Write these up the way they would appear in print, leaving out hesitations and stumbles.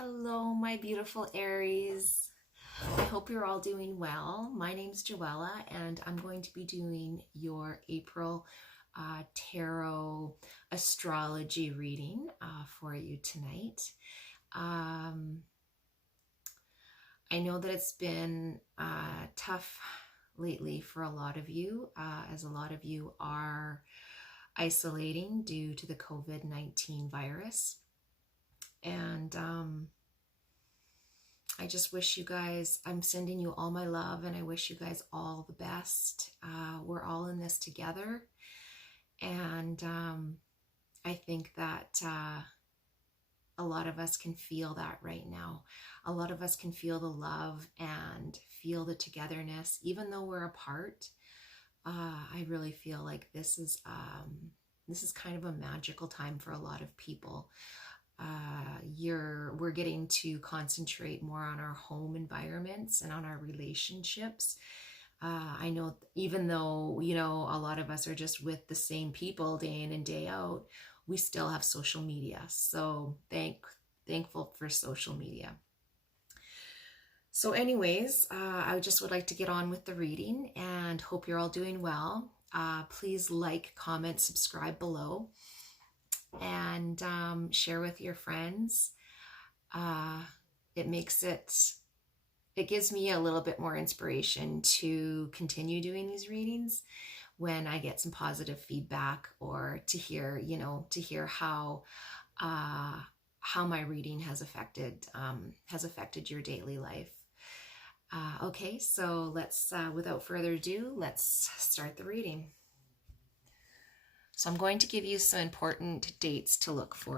Hello, my beautiful Aries. I hope you're all doing well. My name's Joella, and I'm going to be doing your April tarot astrology reading for you tonight. I know that it's been tough lately for a lot of you, as a lot of you are isolating due to the COVID-19 virus. And I just wish you guys, I'm sending you all my love, and I wish you guys all the best. We're all in this together. And I think that a lot of us can feel that right now. A lot of us can feel the love and feel the togetherness, even though we're apart. I really feel like this is kind of a magical time for a lot of people. We're getting to concentrate more on our home environments and on our relationships. I know even though, a lot of us are just with the same people day in and day out, we still have social media. So thankful for social media. So anyways, I just would like to get on with the reading and hope you're all doing well. Please like, comment, subscribe below, and share with your friends. It gives me a little bit more inspiration to continue doing these readings when I get some positive feedback, or to hear how my reading has affected your daily life. Okay, so let's without further ado, let's start the reading. So I'm going to give you some important dates to look for.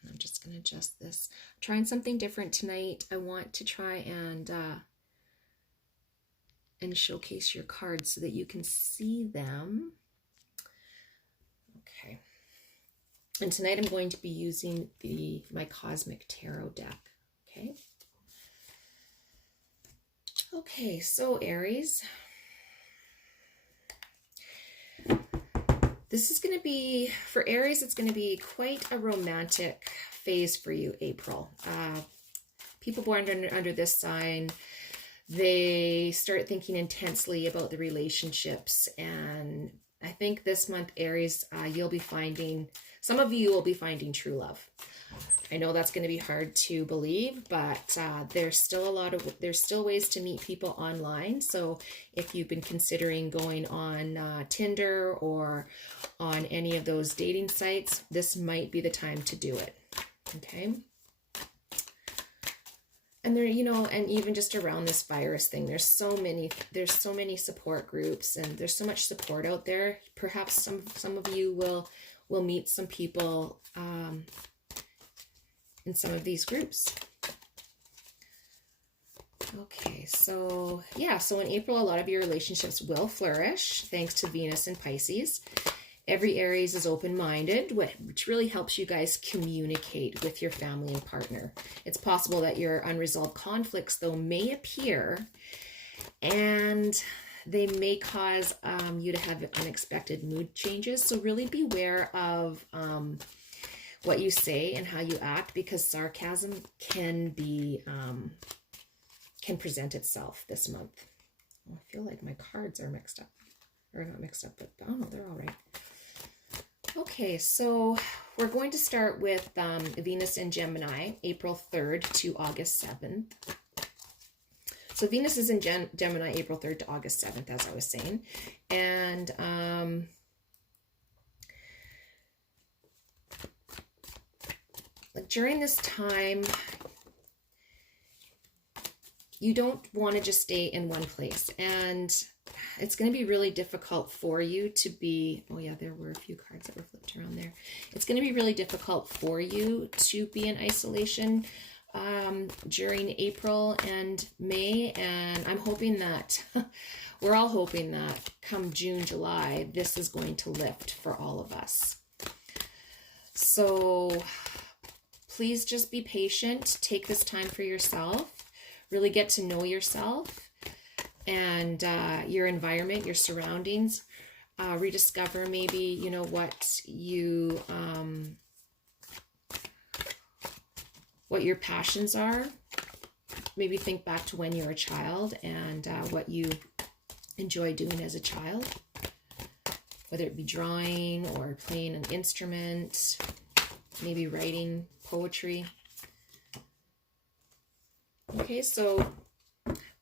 And I'm just going to adjust this. I'm trying something different tonight. I want to try and showcase your cards so that you can see them. Okay. And tonight I'm going to be using my Cosmic Tarot deck. Okay. Okay, so Aries. This is going to be, for Aries, it's going to be quite a romantic phase for you, April. People born under this sign, they start thinking intensely about the relationships. And I think this month, Aries, some of you will be finding true love. I know that's going to be hard to believe, but there's still ways to meet people online. So if you've been considering going on Tinder or on any of those dating sites, this might be the time to do it. Okay. And there, and even just around this virus thing, there's so many support groups, and there's so much support out there. Perhaps some of you will meet some people in some of these groups. Okay, so in April, a lot of your relationships will flourish thanks to Venus and Pisces. Every Aries is open-minded, which really helps you guys communicate with your family and partner. It's possible that your unresolved conflicts, though, may appear, and they may cause you to have unexpected mood changes. So really beware of what you say and how you act, because sarcasm can present itself this month. I feel like my cards are mixed up, or not mixed up, but oh no, they're all right. Okay, so we're going to start with Venus in Gemini, April 3rd to August 7th. So Venus is in Gemini, April 3rd to August 7th, as I was saying. And during this time, you don't want to just stay in one place. And it's going to be really difficult for you to be, oh yeah, there were a few cards that were flipped around there. It's going to be really difficult for you to be in isolation during April and May. And I'm hoping that, we're all hoping that come June, July, this is going to lift for all of us. So please just be patient. Take this time for yourself. Really get to know yourself and your environment, your surroundings. Rediscover maybe, what you what your passions are. Maybe think back to when you were a child and what you enjoyed doing as a child, whether it be drawing or playing an instrument, maybe writing poetry. Okay, so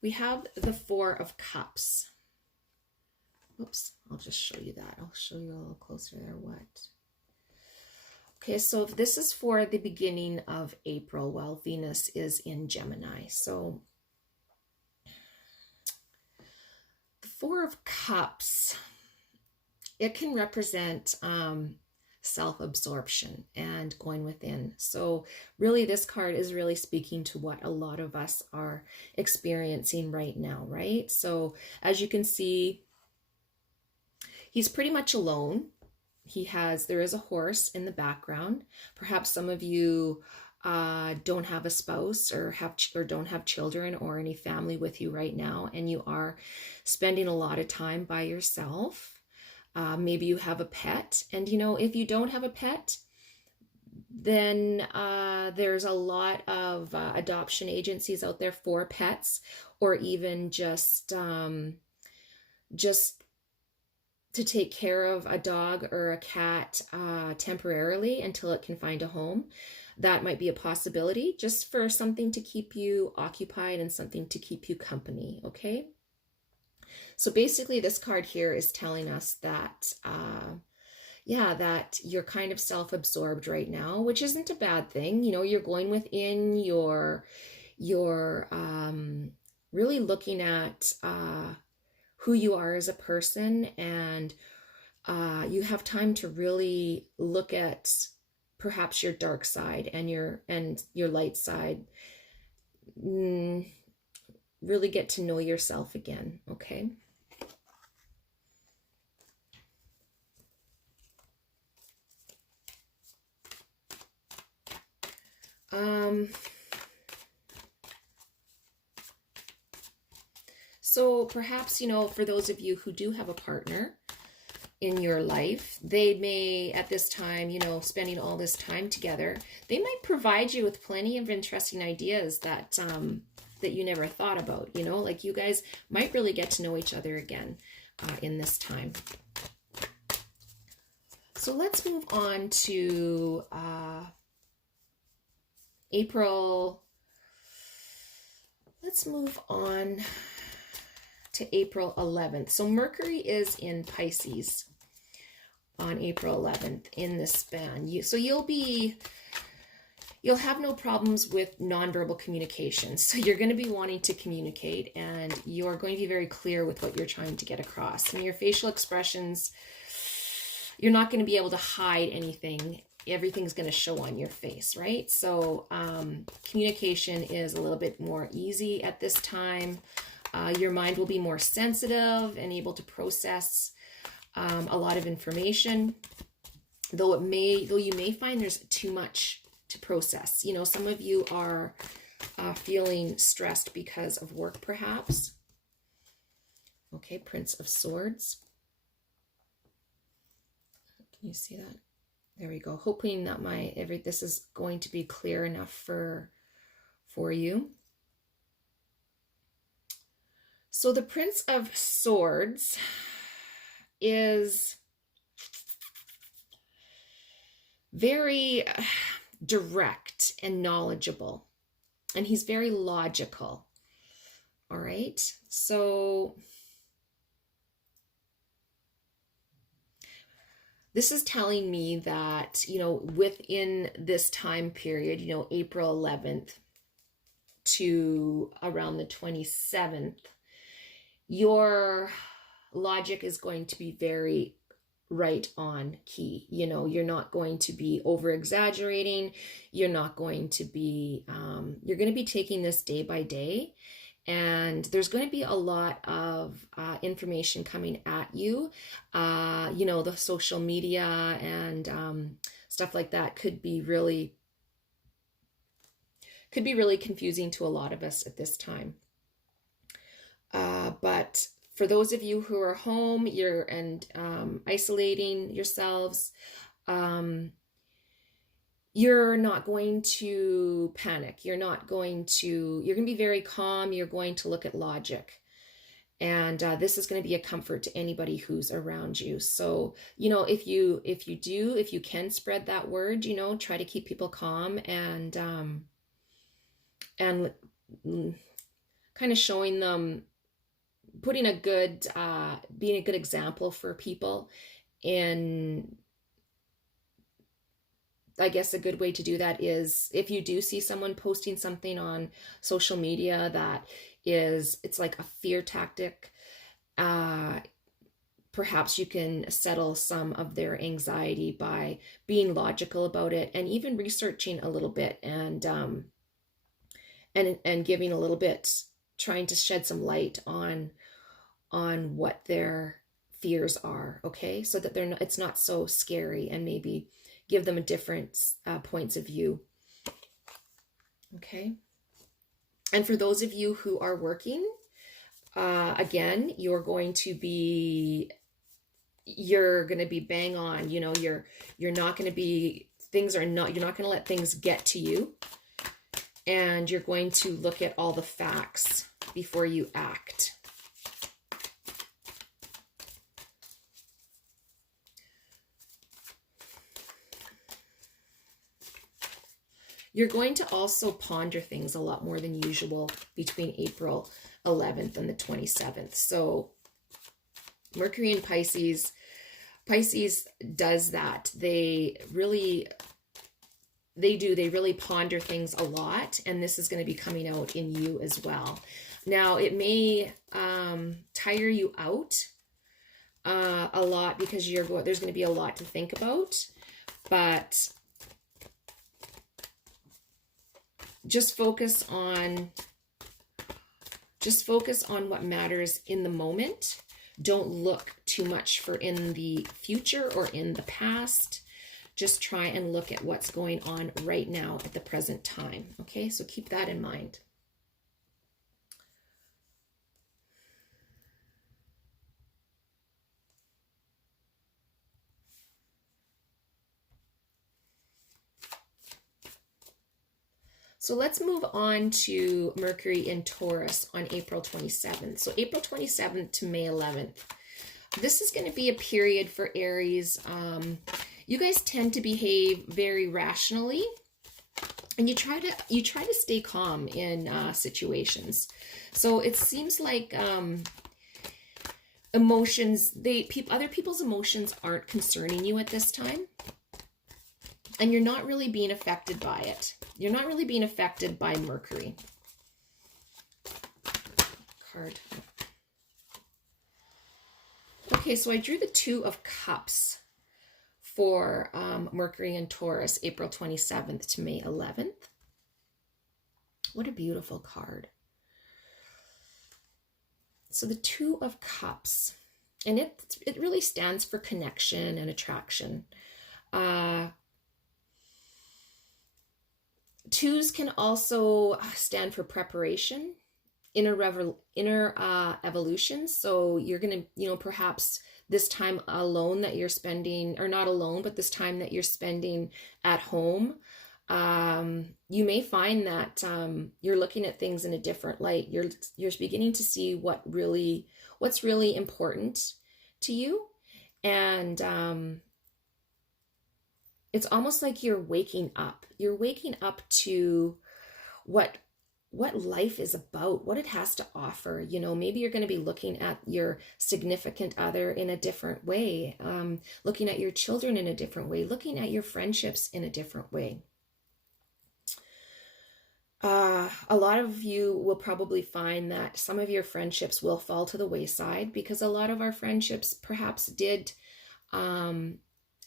we have the Four of Cups. Oops, I'll just show you that. I'll show you a little closer there what. Okay, so this is for the beginning of April while Venus is in Gemini. So the Four of Cups, it can represent self-absorption and going within. So really this card is really speaking to what a lot of us are experiencing right now, right? So as you can see, he's pretty much alone. There is a horse in the background. Perhaps some of you don't have a spouse or don't have children or any family with you right now, and you are spending a lot of time by yourself. Maybe you have a pet, and if you don't have a pet, then there's a lot of adoption agencies out there for pets, or even just to take care of a dog or a cat temporarily until it can find a home. That might be a possibility, just for something to keep you occupied and something to keep you company, okay? So basically this card here is telling us that, that you're kind of self-absorbed right now, which isn't a bad thing. You're going within, you're really looking at who you are as a person, and you have time to really look at perhaps your dark side and your light side. Really get to know yourself again, okay? So perhaps, for those of you who do have a partner in your life, they may at this time, spending all this time together, they might provide you with plenty of interesting ideas that you never thought about, like you guys might really get to know each other again in this time. So let's move on to April. Let's move on to April 11th. So Mercury is in Pisces on April 11th in this span. So you'll have no problems with nonverbal communication. So you're going to be wanting to communicate, and you're going to be very clear with what you're trying to get across. And your facial expressions, you're not going to be able to hide anything. Everything's going to show on your face, right? So communication is a little bit more easy at this time. Your mind will be more sensitive and able to process a lot of information, though you may find there's too much to process. Some of you are feeling stressed because of work, perhaps. Okay, Prince of Swords. Can you see that? There we go. Hoping that this is going to be clear enough for you. So the Prince of Swords is very direct and knowledgeable, and he's very logical. All right. So this is telling me that, within this time period, April 11th to around the 27th, your logic is going to be very right on key. You're not going to be over exaggerating. You're not going to be, you're going to be taking this day by day. And there's going to be a lot of information coming at you. The social media and stuff like that could be really confusing to a lot of us at this time. But for those of you who are home, isolating yourselves, you're not going to panic. You're going to be very calm. You're going to look at logic. And this is going to be a comfort to anybody who's around you. So, if you can spread that word, try to keep people calm and kind of showing them, being a good example for people. And I guess a good way to do that is if you do see someone posting something on social media that it's like a fear tactic, perhaps you can settle some of their anxiety by being logical about it and even researching a little bit and giving a little bit, trying to shed some light on what their fears are, okay? So that it's not so scary, and maybe give them a different points of view, okay? And for those of you who are working, again, you're going to be bang on, you're not going to be, you're not going to let things get to you. And you're going to look at all the facts before you act. You're going to also ponder things a lot more than usual between April 11th and the 27th. So Mercury and Pisces does that. They really ponder things a lot, and this is going to be coming out in you as well. Now, it may tire you out a lot because there's going to be a lot to think about, but just focus on what matters in the moment. Don't look too much for in the future or in the past. Just try and look at what's going on right now at the present time. Okay, so keep that in mind. So let's move on to Mercury in Taurus on April 27th. So April 27th to May 11th. This is going to be a period for Aries. You guys tend to behave very rationally, and you try to stay calm in situations. So it seems like other people's emotions aren't concerning you at this time, and you're not really being affected by it. You're not really being affected by Mercury. Card. Okay, so I drew the Two of Cups for Mercury and Taurus, April 27th to May 11th. What a beautiful card. So the Two of Cups, and it really stands for connection and attraction. Twos can also stand for preparation, inner evolution. So you're going to, perhaps this time alone that you're spending, or not alone, but this time that you're spending at home, you may find that you're looking at things in a different light. You're beginning to see what's really important to you, and it's almost like you're waking up. You're waking up to what life is about, what it has to offer. Maybe you're going to be looking at your significant other in a different way, looking at your children in a different way, looking at your friendships in a different way. A lot of you will probably find that some of your friendships will fall to the wayside, because a lot of our friendships perhaps did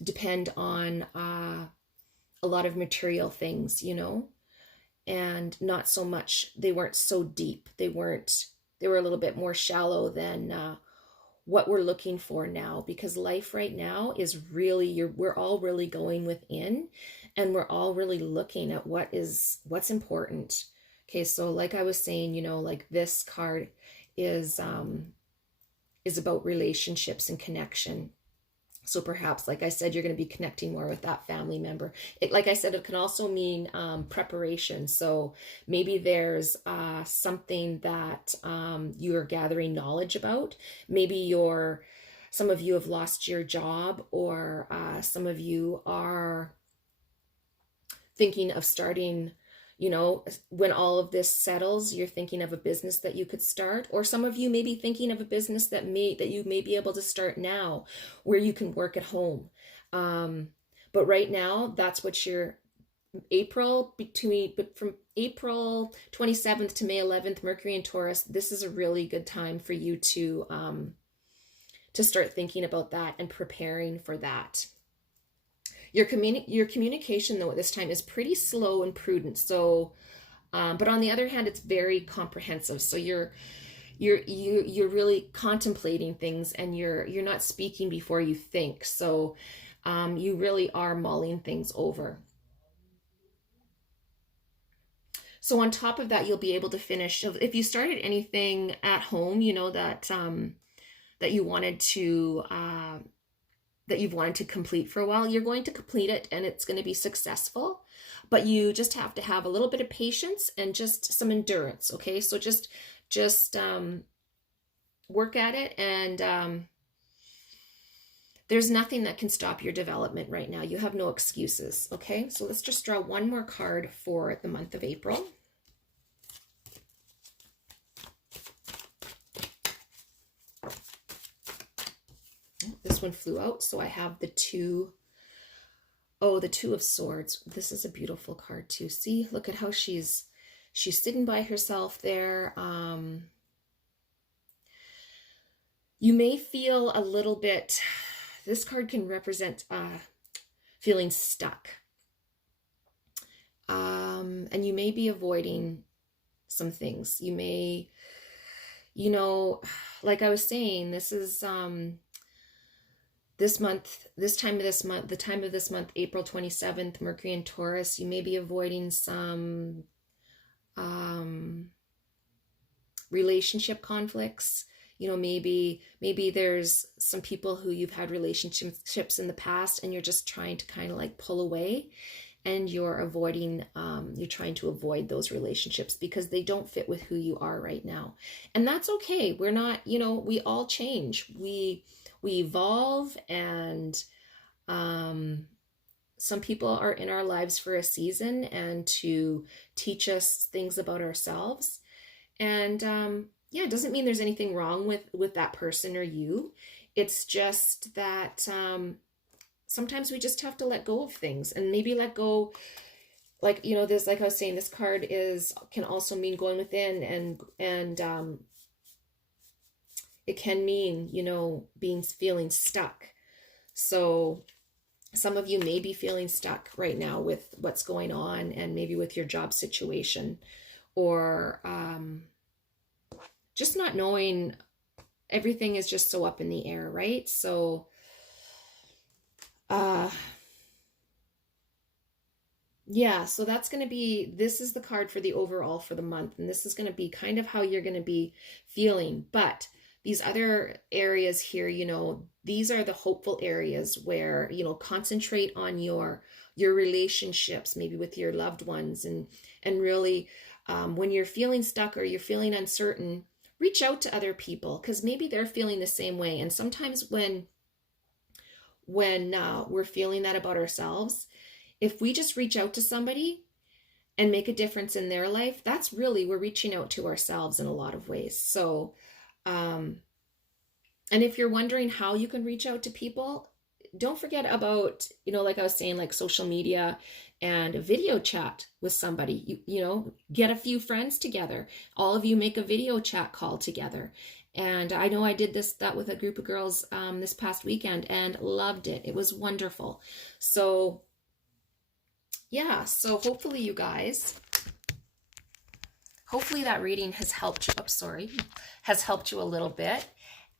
depend on a lot of material things, and not so much, they weren't so deep. They were a little bit more shallow than what we're looking for now, because life right now is really, we're all really going within, and we're all really looking at what's important. Okay, so like I was saying, like this card is about relationships and connection. So perhaps, like I said, you're going to be connecting more with that family member. Like I said, it can also mean preparation. So maybe there's something that you're gathering knowledge about. Maybe some of you have lost your job, or some of you are thinking of starting, when all of this settles, you're thinking of a business that you could start, or some of you may be thinking of a business that you may be able to start now, where you can work at home. But right now, that's what you're from April 27th to May 11th, Mercury and Taurus. This is a really good time for you to start thinking about that and preparing for that. Your communication, though, at this time is pretty slow and prudent. So, but on the other hand, it's very comprehensive. So you're really contemplating things, and you're not speaking before you think. So, you really are mulling things over. So on top of that, you'll be able to finish. If you started anything at home, that you wanted to that you've wanted to complete for a while, you're going to complete it, and it's going to be successful. But you just have to have a little bit of patience and just some endurance. Okay, so just work at it, and there's nothing that can stop your development right now. You have no excuses. Okay, so let's just draw one more card for the month of April. This one flew out, so I have the two of Swords. This is a beautiful card too. See, look at how she's sitting by herself there. You may feel a little bit, this card can represent feeling stuck. And you may be avoiding some things. You may, like I was saying, this is the time of this month, April 27th, Mercury and Taurus, you may be avoiding some relationship conflicts. Maybe there's some people who you've had relationships in the past, and you're just trying to kind of like pull away, and you're trying to avoid those relationships because they don't fit with who you are right now. And that's okay. We're not, we all change. We evolve, and some people are in our lives for a season and to teach us things about ourselves. And it doesn't mean there's anything wrong with that person or you. It's just that sometimes we just have to let go of things, and maybe let go, like, this, like I was saying, this card can also mean going within, and it can mean, feeling stuck. So some of you may be feeling stuck right now with what's going on, and maybe with your job situation, or just not knowing. Everything is just so up in the air, right? So so that's going to be, this is the card for the overall for the month, and this is going to be kind of how you're going to be feeling. But these other areas here, these are the hopeful areas where, concentrate on your relationships, maybe with your loved ones, and really, when you're feeling stuck or you're feeling uncertain, reach out to other people, because maybe they're feeling the same way. And sometimes when we're feeling that about ourselves, if we just reach out to somebody and make a difference in their life, that's really, we're reaching out to ourselves in a lot of ways. So, and if you're wondering how you can reach out to people, don't forget about, like I was saying, like social media and a video chat with somebody. Get a few friends together. All of you make a video chat call together. And I know I did that with a group of girls this past weekend, and loved it. It was wonderful. So so hopefully you guys, hopefully that reading has helped you. Has helped you a little bit.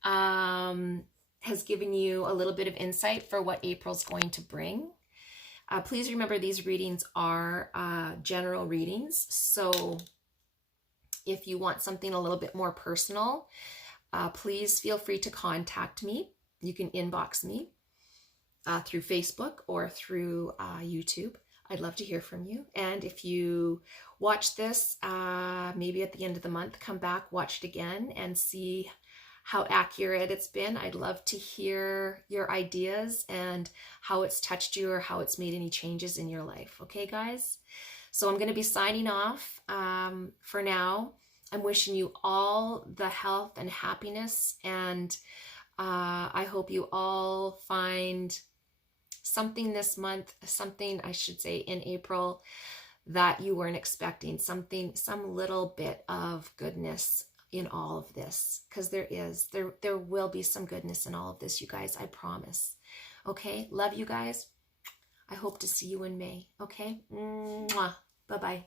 Has given you a little bit of insight for what April's going to bring. Please remember, these readings are general readings. So if you want something a little bit more personal, please feel free to contact me. You can inbox me. through Facebook or through YouTube. I'd love to hear from you. And if you watch this, maybe at the end of the month, come back, watch it again, and see how accurate it's been. I'd love to hear your ideas and how it's touched you or how it's made any changes in your life. Okay, guys? So I'm going to be signing off for now. I'm wishing you all the health and happiness, and I hope you all find something this month, something I should say in April that you weren't expecting, something, some little bit of goodness in all of this, because there will be some goodness in all of this, you guys, I promise. Okay, love you guys. I hope to see you in May. Okay, mwah. Bye-bye.